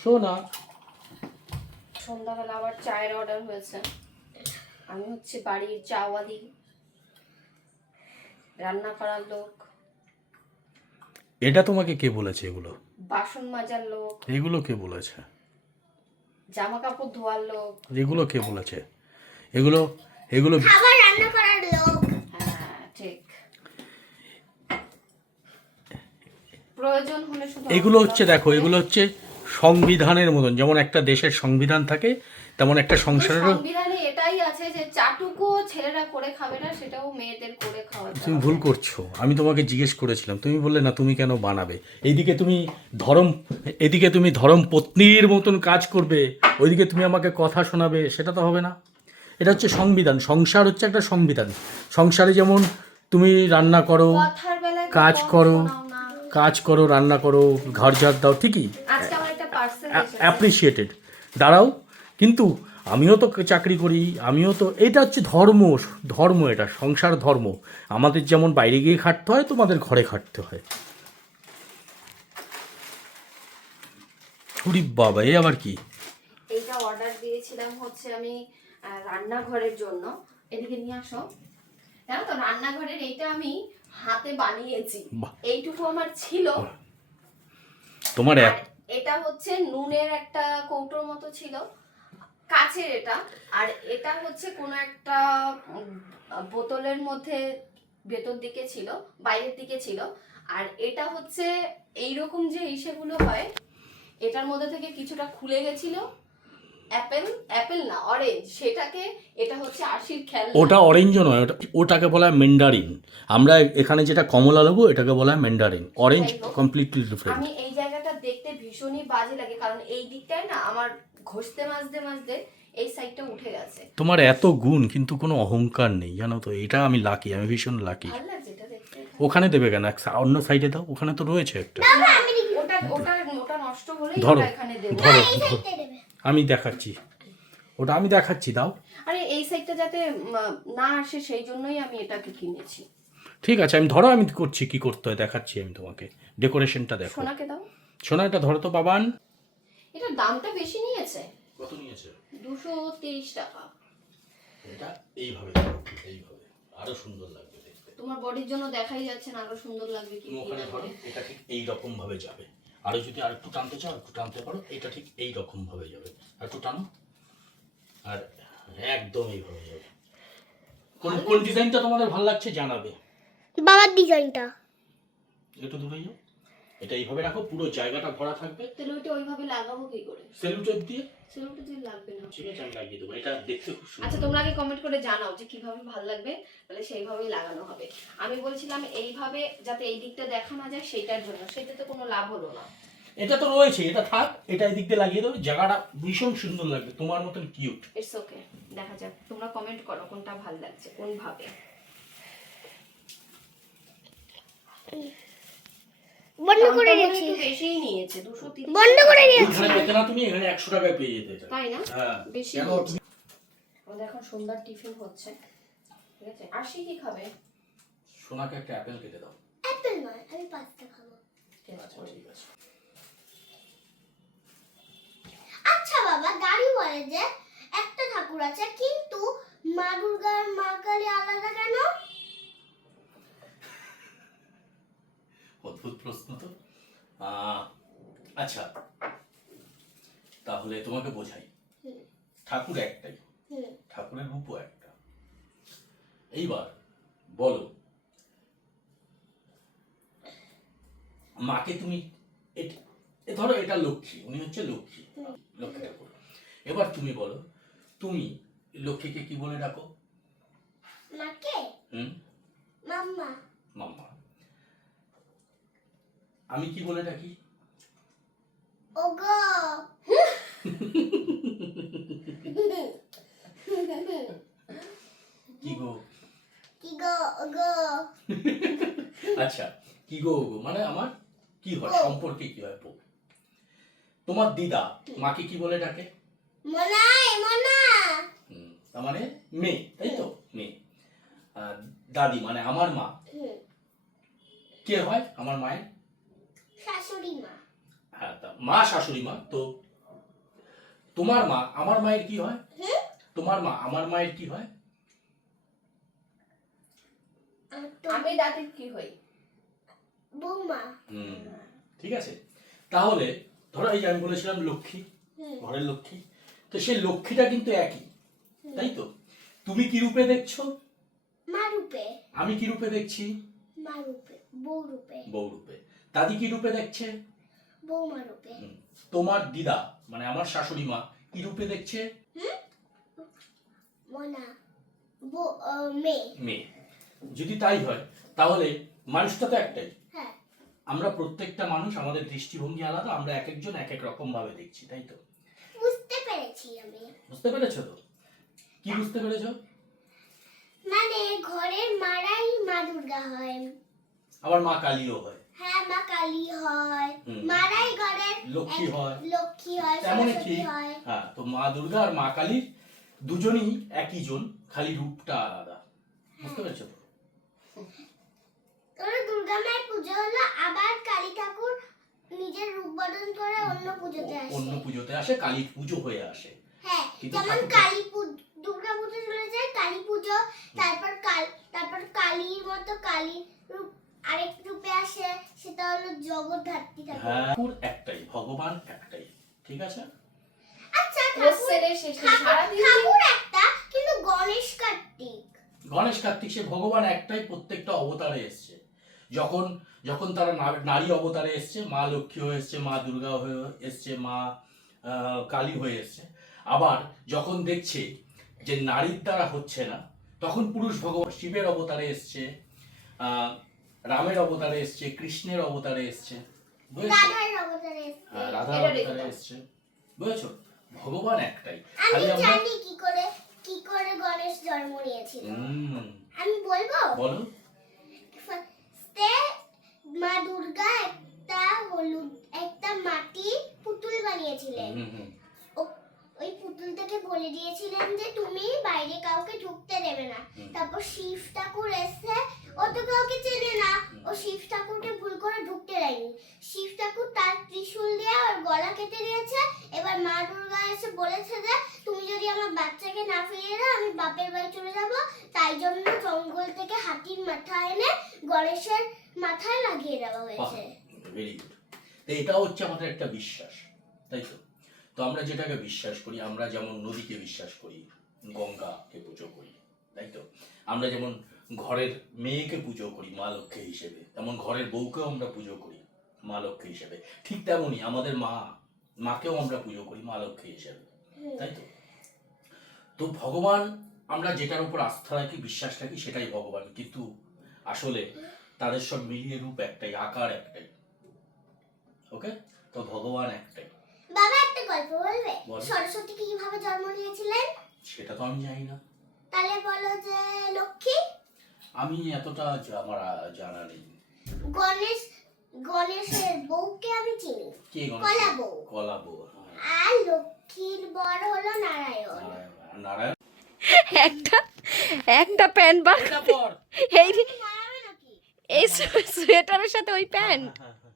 শোনা। সন্ধ্যাবেলা আবার চায়ের অর্ডার হয়েছে। আমি হচ্ছে বাড়ির চাওয়ালি রান্না করার লোক। এটা তোমাকে কে বলেছে এগুলো? বাসন মাজার লোক। এগুলো কে বলেছে? জামা কাপড় ধোয়ার লোক। এগুলো কে বলেছে? এগুলো এগুলো খাবার রান্না করার লোক। হ্যাঁ ঠিক। প্রয়োজন হলে শুধু এগুলো হচ্ছে দেখো এগুলো হচ্ছে সংবিধানের মতন যেমন একটা দেশের সংবিধান থাকে তেমন একটা সংসারেরও সংবিধানে এটাই আছে যে চাটুকু ছেলেরা করে খাবে না সেটাও মেয়েদের করে খাওয়াতে তুমি ভুল করছ। আমি তোমাকে জিজ্ঞেস করেছিলাম তুমি বললে না তুমি কেন বানাবে? এইদিকে তুমি ধরম এদিকে তুমি ধরম পত্নীর মতন কাজ করবে ওইদিকে তুমি আমাকে কথা শোনাবে সেটা তো হবে না। এটা হচ্ছে সংবিধান সংসার হচ্ছে একটা সংবিধান। সংসারে যেমন তুমি রান্না করো কাজ করো। কাজ করো রান্না করো ঘর ঝাড় দাও ঠিকই। অ্যাপ্রিসিয়েটেড দাঁড়াও কিন্তু আমিও তো চাকরি করি আমিও তো এটা হচ্ছে ধর্ম ধর্ম এটা সংসার ধর্ম। আমাদের যেমন বাইরে গিয়ে খাটতে হয় তোমাদের ঘরে খাটতে হয়। উরি বাবা এ আবার কি? এইটা অর্ডার দিয়েছিলাম হচ্ছে আমি রান্নাঘরের জন্য। এদিকে নিয়ে আসো। জানো তো রান্নাঘরের এইটা আমি হাতে বানিয়েছি। এইটুকু আমার ছিল। তোমার এক এটা হচ্ছে নুনের একটা কৌটোর মতো ছিল, কাচের এটা, আর এটা হচ্ছে কোনো একটা বোতলের মধ্যে ভেতর দিকে ছিল, বাইরের দিকে ছিল, আর এটা হচ্ছে এইরকম যে ইসেগুলো হয়, এটার মধ্যে থেকে কিছুটা খুলে গেছিল অ্যাপেল অ্যাপেল না অরেঞ্জ সেটাকে এটা হচ্ছে আশির খেলনা। ওটা অরেঞ্জ নয় ওটা ওটাকে বলা হয় মেন্ডারিন আমরা এখানে যেটা কমলা নেব এটাকে বলা হয় মেন্ডারিন অরেঞ্জ কমপ্লিটলি ডিফারেন্ট আমি এই জায়গাটা দেখতে ভীষণই বাজে লাগে কারণ এই দিকটায় না আমার ঘষতে মাজতে মাজতে এই সাইডটা উঠে গেছে। তোমার এত গুণ কিন্তু কোনো অহংকার নেই জানো তো? এটা আমি লাকি আমি ভীষণ লাকি ভালো লাগছে এটা দেখতে। ওখানে দেবে কেন? এক সা- অন্য সাইডে দাও ওখানে তো রয়েছে একটা। ওটা ওটা ওটা নষ্ট হলেই ধরো ওটা এখানে দেবো। ধরো এই ধরো। দেবে আমি দেখাচ্ছি। ওটা আমি দেখাচ্ছি দাও। আরে এই সাইডটা যাতে না আসে সেই জন্যই আমি এটাকে কিনেছি। ঠিক আছে আমি ধরো আমি করছি কি করতে হয় দেখাচ্ছি আমি তোমাকে। ডেকোরেশনটা দেখো। সোনাকে দাও। শোনা এটা ধরো তো বাবান। এটার দামটা বেশি নিয়েছে? কত নিয়েছে? দুশো তিরিশ টাকা। এটা এইভাবে এইভাবে। আরও সুন্দর লাগবে দেখতে। তোমার বডির জন্য দেখাই যাচ্ছে না আরও সুন্দর লাগবে কি ওখানে ধরো এটা ঠিক এই রকম ভাবে যাবে। আরও যদি আর একটু টানতে চাও একটু টানতে পারো এটা ঠিক এই রকম ভাবে যাবে। আর একটু টানো। আর একদম এইভাবে যাবে। কোন কোন ডিজাইনটা তোমাদের ভালো লাগছে জানাবে। বাবার ডিজাইনটা একটু দূরে যাও। এটা এইভাবে রাখো পুরো জায়গাটা ভরা থাকবে। তাহলে ওইটা ওইভাবে লাগাবো কি করে? সেলুটেপ দিয়ে? সেরকম দিয়ে লাগবে না। ঠিক আছে আমি লাগিয়ে দেবো এটা দেখতে খুব সুন্দর। আচ্ছা তোমরা আগে কমেন্ট করে জানাও যে কীভাবে ভালো লাগবে তাহলে সেইভাবেই লাগানো হবে। আমি বলছিলাম এইভাবে যাতে এই দিকটা দেখা না যায় সেটার জন্য সেটা তো কোনো লাভ হলো না। এটা তো রয়েছে এটা থাক এটা এদিক দিয়ে লাগিয়ে দেবো জায়গাটা ভীষণ সুন্দর লাগবে তোমার মতন কিউট ইটস ওকে দেখা যাক তোমরা কমেন্ট করো কোনটা ভালো লাগছে কোন ভাবে বন্ধ করে দিয়েছি বেশিই নিয়েছে দুশো তিরিশ বন্ধ করে দিয়েছি এখানে পেতে না তুমি এখানে একশো টাকায় পেয়ে যেতে। তাই না? হ্যাঁ। বেশি আমাদের এখন সন্ধ্যার টিফিন হচ্ছে ঠিক আছে? আশি কি খাবে? সোনাকে একটা অ্যাপেল কেটে দাও। অ্যাপেল নয় আমি পাস্তা খাব। আচ্ছা ঠিক আছে। আচ্ছা বাবা দাড়ি বলে যে একটা ঠাকুর আছে কিন্তু মা দুর্গার মা কালী আলাদা কেন? অদ্ভুত প্রশ্ন। আচ্ছা। তাহলে তোমাকে বোঝাই। ঠাকুর একটাই। ঠাকুরের রূপও একটা। এইবার বলো মাকে তুমি ধরো এটা লক্ষ্মী উনি হচ্ছে লক্ষ্মী। লক্ষ্মী ঠাকুর এবার তুমি বলো তুমি লক্ষ্মীকে কি বলে ডাকো? মাকে? হুম? মাম্মা। মাম্মা। আমি কি বলে ডাকি ওগো। কি গো? কি গো ওগো? আচ্ছা কি গো গো মানে আমার কি হয়? সম্পর্কে কি হয়? পো তোমার দিদা মাকে কি বলে ডাকে? মনাই মনা। তার মানে মেয়ে তাই তো? মেয়ে। দাদি মানে আমার মা। কে হয়? আমার মায়ের? শাশুড়ি মা। হ্যাঁ তা মা শাশুড়ি মা তো তোমার মা আমার মায়ের কি হয়? তোমার মা আমার মায়ের কি হয়? আমি দাদির কি হই? বৌমা। হুম ঠিক আছে। তাহলে ধরো এই যে আমি বলেছিলাম লক্ষ্মী হুম। ঘরের লক্ষ্মী তো সেই লক্ষ্মীটা কিন্তু একই তাই তো? তুমি কি রূপে দেখছ? মা রূপে। আমি কি রূপে দেখছি? মা রূপে বউ রূপে। বউ রূপে। দাদি কি রূপে দেখছে? বৌমা রূপে। তোমার দিদা মানে আমার শাশুড়ি মা কি রূপে দেখছে? মেয়ে। মেয়ে। যদি তাই হয় তাহলে মানুষটা তো একটাই। হ্যাঁ। আমরা প্রত্যেকটা মানুষ আমাদের দৃষ্টিভঙ্গি আলাদা আমরা এক একজন এক এক রকম ভাবে দেখছি তাই তো? বুঝতে পেরেছি আমি। বুঝতে পেরেছ তো? কি বুঝতে পেরেছ? মানে ঘরের মারাই মা দুর্গা হয়। আবার মা কালীও হয়। হ্যাঁ মা কালী হয়। মারাই ঘরের লক্ষ্মী হয়। লক্ষ্মী হয় হ্যাঁ। তো মা দুর্গা আর মা কালীর দুজনই একই জন খালি রূপটা আলাদা। বুঝতে পেরেছ? দুর্গা মায়ের পুজো হলো আবার কালী ঠাকুর নিজের রূপ বদল করে অন্য পুজোতে আসে। অন্য পুজোতে আসে কালী পুজো হয়ে আসে। হ্যাঁ যেমন কালী পুজো দুর্গা পুজো চলে যায় কালী পুজো তারপর কাল তারপর কালীর মতো কালী রূপ আরেক রূপে আসে সেটা হলো জগদ্ধাত্রী ঠাকুর। হ্যাঁ। একটাই ভগবান একটাই ঠিক আছে? আচ্ছা ঠাকুর ঠাকুর- একটা কিন্তু গণেশ কার্তিক। গণেশ কার্তিক সে ভগবান একটাই প্রত্যেকটা অবতারে এসছে। যখন যখন তারা নারী অবতারে এসছে মা লক্ষ্মী হয়ে এসছে মা দুর্গা হয়ে এসছে মা আহ, কালী হয়ে এসছে। আবার যখন দেখছে যে নারীর দ্বারা হচ্ছে না তখন পুরুষ ভগবান শিবের অবতারে এসছে আহ, রামের অবতারে এসছে কৃষ্ণের অবতারে এসছে। বুঝেছ? রাধার অবতারে এসছে। হ্যাঁ। এসছে। বুঝেছ? ভগবান একটাই। আমি জানি কি করে কি করে গণেশ জন্ম নিয়েছিল। আমি বলব? বলো ফার্স্টে মা দুর্গা একটা হলুদ একটা মাটি পুতুল বানিয়েছিলেন হুম হুম ও- ওই পুতুলটাকে বলে দিয়েছিলেন যে তুমি বাইরে কাউকে ঢুকতে দেবে না হুম। তারপর শিব ঠাকুর এসে ও তো কাউকে চেনে না ও শিব ঠাকুরকে ভুল করে ঢুকতে দেয়নি শিব ঠাকুর তার ত্রিশূল দিয়ে ওর গলা কেটে দিয়েছে। এবার মা দুর্গা এসে বলেছে যে তুমি যদি আমার বাচ্চাকে না ফিরিয়ে দাও আমি বাপের বাড়ি চলে যাব। তাই জন্য জঙ্গল থেকে হাতির মাথা এনে গণেশের মাথায় লাগিয়ে দেওয়া হয়েছে। ভেরি গুড তো এটা হচ্ছে আমাদের একটা বিশ্বাস তাই তো? তো আমরা যেটাকে বিশ্বাস করি আমরা যেমন নদীকে বিশ্বাস করি গঙ্গাকে পুজো করি তাই তো? আমরা যেমন ঘরের মেয়েকে পুজো করি মা লক্ষ্মী হিসেবে তেমন ঘরের বউকেও আমরা পুজো করি মা লক্ষ্মী হিসেবে। ঠিক তেমনই আমাদের মা মাকেও আমরা পুজো করি মা লক্ষ্মী হিসেবে। তাই তো? তো ভগবান আমরা যেটার উপর আস্থা রাখি বিশ্বাস রাখি সেটাই ভগবান। কিন্তু আসলে তাদের সব মিলিয়ে রূপ একটাই আকার একটাই। ওকে? তো ভগবান একটাই। বাবা একটা গল্প বলবে? সরস্বতী কীভাবে জন্ম নিয়েছিলেন? সেটা তো আমি জানি না। তাহলে বলো যে লক্ষ্মী। আমি এতটা আমার জানা নেই। গণেশ গণেশের বউকে আমি চিনি। কে গণেশ? কলা বউ। কলা বউ হ্যাঁ। আর লক্ষ্মীর বর হলো নারায়ণ। একটা একটা প্যান্ট বার এই এই সোয়েটারের সাথে ওই প্যান্ট। হ্যাঁ, হ্যাঁ।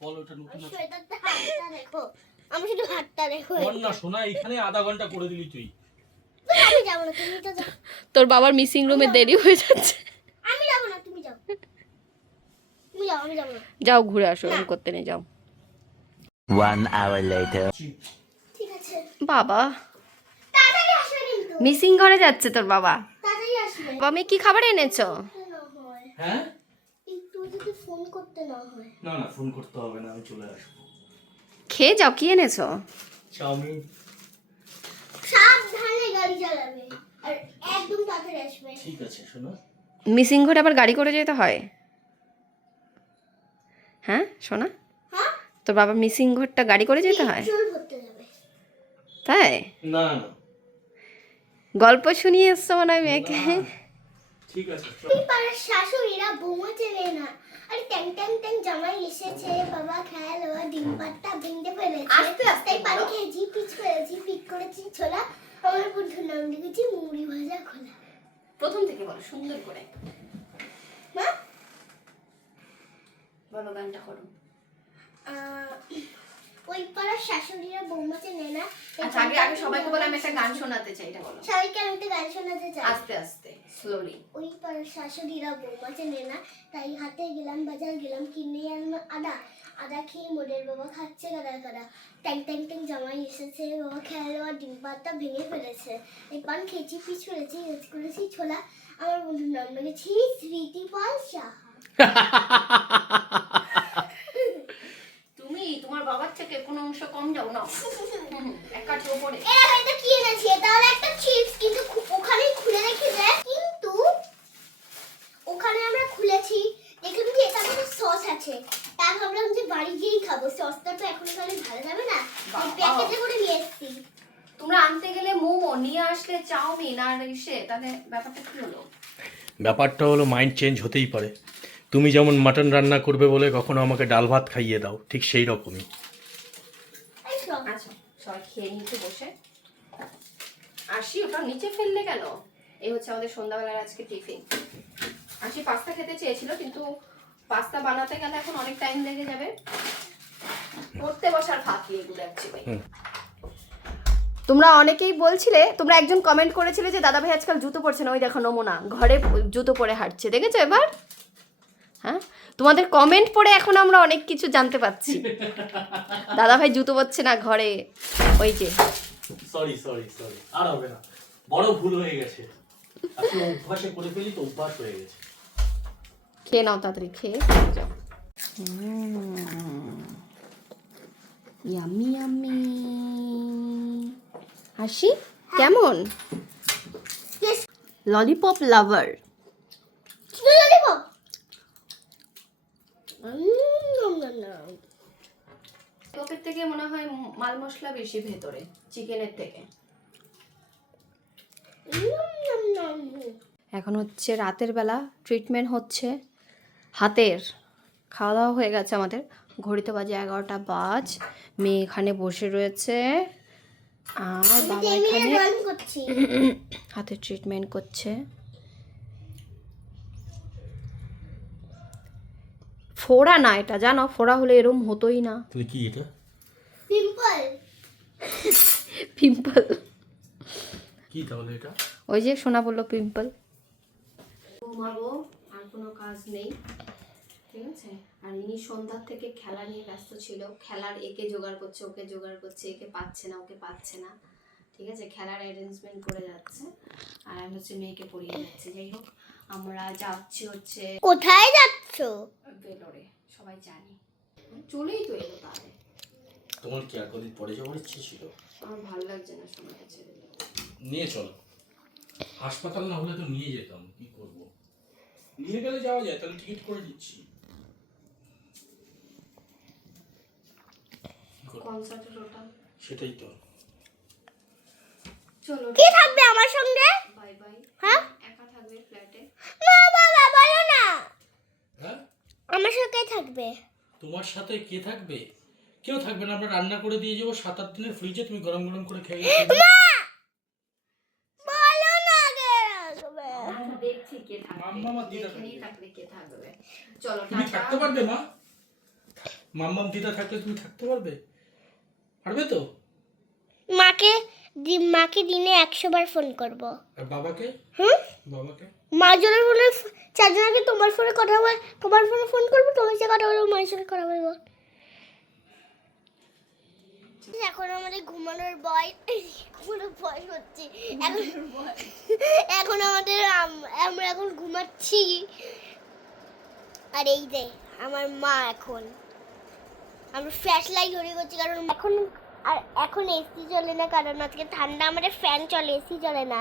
বল ওটা নতুন আছে। সোয়েটারটা হাতটা দেখো। আমি শুধু হাতটা দেখো। না শোনা এখানে আধা ঘণ্টা করে দিলি তুই। আমি যাব না তুমি তো যাও। তোর বাবার মিসিং রুমে দেরি হয়ে যাচ্ছে আমি যাব না তুমি যাও তুমি যাও আমি যাব না। যাও ঘুরে আসো এরকম করতে নেই যাও। One hour later. ঠিক আছে। বাবা। মিসিং ঘরে যাচ্ছে তোর বাবা। আমি কি খাবার এনেছো? হ্যাঁ। ফোন করতে না হয়। না না ফোন করতে হবে না আমি চলে আসব। খেয়ে যাও কি এনেছো? চাউমিন। সাবধানে গাড়ি চালাবে। আর একদম তাড়াতাড়ি আসবে। ঠিক আছে শোনো। মিসিং ঘরে আবার গাড়ি করে যেতে হয়? হ্যাঁ শোনা হ্যাঁ? তোর বাবা মিসিং ঘরটা গাড়ি করে যেতে হয়? তাই? না না। গল্প শুনিয়ে এসছো মনে হয় মেয়েকে। ঠিক আছে পাড়ার শাশুড়িরা বৌমা চেনে না। আরে ট্যাং ট্যাং ট্যাং জামাই এসেছে বাবা খেয়াল ও ডিম পাট্টা ভেঙে ফেলেছে। আস্তে আস্তে। তাই পানি বলো। খেয়েছি পিচ ফেলেছি পিক করেছি ছোলা। আমার বন্ধুর নাম লিখেছি মুড়ি ভাজা খোলা। প্রথম থেকে বলো সুন্দর করে মা বলো গানটা করো ওই পাড়ার শাশুড়িরা বৌমা চেনে না আচ্ছা আগে আগে সবাইকে বলে আমি একটা গান শোনাতে চাই এটা বলো। সবাইকে আমি একটা গান শোনাতে চাই। আস্তে আস্তে স্লোলি ওই পাড়ার শাশুড়িরা বৌমা চেনে না তাই হাতে গেলাম বাজার গেলাম কিনে আনলাম আদা। আদা খেয়ে মোড়ের বাবা খাচ্ছে গাদা গাদা। ট্যাং ট্যাং ট্যাং জামাই এসেছে বাবা আর ডিম পাতা ভেঙে ফেলেছে। এই পান খেয়েছি পিছ ফেলেছি ইউজ করেছি ছোলা। আমার বন্ধুর নাম লেগেছি স্মৃতি পাল সাহা তুমি তোমার বাবার থেকে কোনো অংশ কম যাও না। এক কাঠি ওপরে। এরা এটা কি এনেছি? এটা হলো একটা চিপস কিন্তু ওখানেই খুলে রেখে দেয়। কিন্তু ওখানে আমরা খুলেছি। দেখলাম যে এটা মধ্যে সস আছে। তাই ভাবলাম যে বাড়ি গিয়েই খাব। সসটা তো এখন তাহলে ভালো যাবে না? প্যাকেটে করে নিয়ে এসেছি। তোমরা আনতে গেলে মোমো নিয়ে আসলে চাউমিন আর ইসে তাহলে ব্যাপারটা কি হলো? ব্যাপারটা হলো মাইন্ড চেঞ্জ হতেই পারে। তুমি যেমন মাটন রান্না করবে বলে কখনো আমাকে ডাল ভাত খাইয়ে দাও ঠিক সেই রকমই। সব। আচ্ছা সবাই খেয়ে নিতে বসে। আসি ওটা নিচে ফেললে কেন? এই হচ্ছে আমাদের সন্ধ্যাবেলার আজকে টিফিন। আসি পাস্তা খেতে চেয়েছিল কিন্তু পাস্তা বানাতে গেলে এখন অনেক টাইম লেগে যাবে। পড়তে বসার ফাঁকি এগুলো অ্যাকচুয়ালি। তোমরা অনেকেই বলছিলে তোমরা একজন কমেন্ট করেছিলে যে দাদা ভাই আজকাল জুতো পরছে না। ওই দেখো নমুনা ঘরে জুতো পরে হাঁটছে। দেখেছ এবার? হ্যাঁ? তোমাদের কমেন্ট পড়ে এখন আমরা অনেক কিছু জানতে পাচ্ছি দাদা ভাই জুতো পরছে না ঘরে। ওই যে। সরি সরি সরি আর হবে না। বড় ভুল হয়ে গেছে। আসলে অভ্যাসে করে ফেলি তো অভ্যাস হয়ে গেছে। খেয়ে নাও তাড়াতাড়ি খেয়ে যাও ইয়ামি ইয়ামি হাসি কেমন? ললিপপ লাভার শুধু lollipop? থেকে মনে হয় মাল মশলা বেশি ভেতরে চিকেনের থেকে. এখন হচ্ছে রাতের বেলা ট্রিটমেন্ট হচ্ছে হাতের। খাওয়া দাওয়া হয়ে গেছে আমাদের। ঘড়িতে বাজে এগারোটা বাজ। মেয়ে এখানে বসে রয়েছে। আর বাবা এখানে হাতের ট্রিটমেন্ট করছে। ফোড়া না এটা জানো? ফোড়া হলে এরম হতোই না। তুই কি এটা? পিম্পল পিম্পল কি তাহলে এটা? ওই যে সোনা বলল পিম্পল ঘুমাবো আর কোনো কাজ নেই ঠিক আছে? আর ইনি সন্ধ্যার থেকে খেলা নিয়ে ব্যস্ত ছিল। খেলার একে জোগাড় করছে ওকে জোগাড় করছে একে পাচ্ছে না ওকে পাচ্ছে না। ঠিক আছে? খেলার অ্যারেঞ্জমেন্ট করে যাচ্ছে আর আমি হচ্ছে মেয়েকে পড়িয়ে যাচ্ছি। যাই হোক আমরা যাচ্ছি হচ্ছে কোথায় যাচ্ছ? বেলোরে সবাই জানি। চলেই তো এলো তাহলে। তোমার কি আর কদিন পরে যাওয়ার ইচ্ছে ছিল? আমার ভালো লাগছে না সময়টা ছেড়ে দিলে নিয়ে চলো। হাসপাতাল না হলে তো নিয়ে যেতাম কি করব? নিয়ে গেলে যাওয়া যায় তাহলে টিকিট করে দিচ্ছি। কনসার্টের ওটা। সেটাই তো। চলো। কে থাকবে আমার সঙ্গে? Bye bye. হ্যাঁ? থাকবে ফ্ল্যাটে মা বাবা বলো না। হ্যাঁ? আমার সঙ্গে থাকবে। তোমার সাথে কে থাকবে? কেউ থাকবে না আমরা রান্না করে দিয়ে যাব সাত আট দিনের ফ্রিজে তুমি গরম গরম করে খেয়ে বলো না কে থাকবে দেখছি কে থাকবে। মাম্মা দিদা থাকবে। কে থাকবে। চলো তুমি থাকতে পারবে মা? মাম্মাম দিদা থাকলে তুমি থাকতে পারবে? পারবে তো? মাকে মাকে দিনে একশো বার ফোন করব। আর বাবাকে? হুম? বাবাকে? মা জনের ফোনে চারজনকে তোমার ফোনে কথা বল তোমার ফোনে ফোন করব তোমার সাথে কথা বলব মায়ের সাথে কথা বলব। এখন আমাদের ঘুমানোর বয় ঘুমানোর বয়স হচ্ছে। এখন এখন আমাদের আমরা এখন ঘুমাচ্ছি। আর এই যে আমার মা এখন। আমরা ফ্ল্যাশ লাইট ধরে করছি কারণ এখন আর এখন এসি চলে না কারণ আজকে ঠান্ডা আমাদের ফ্যান চলে এসি চলে না।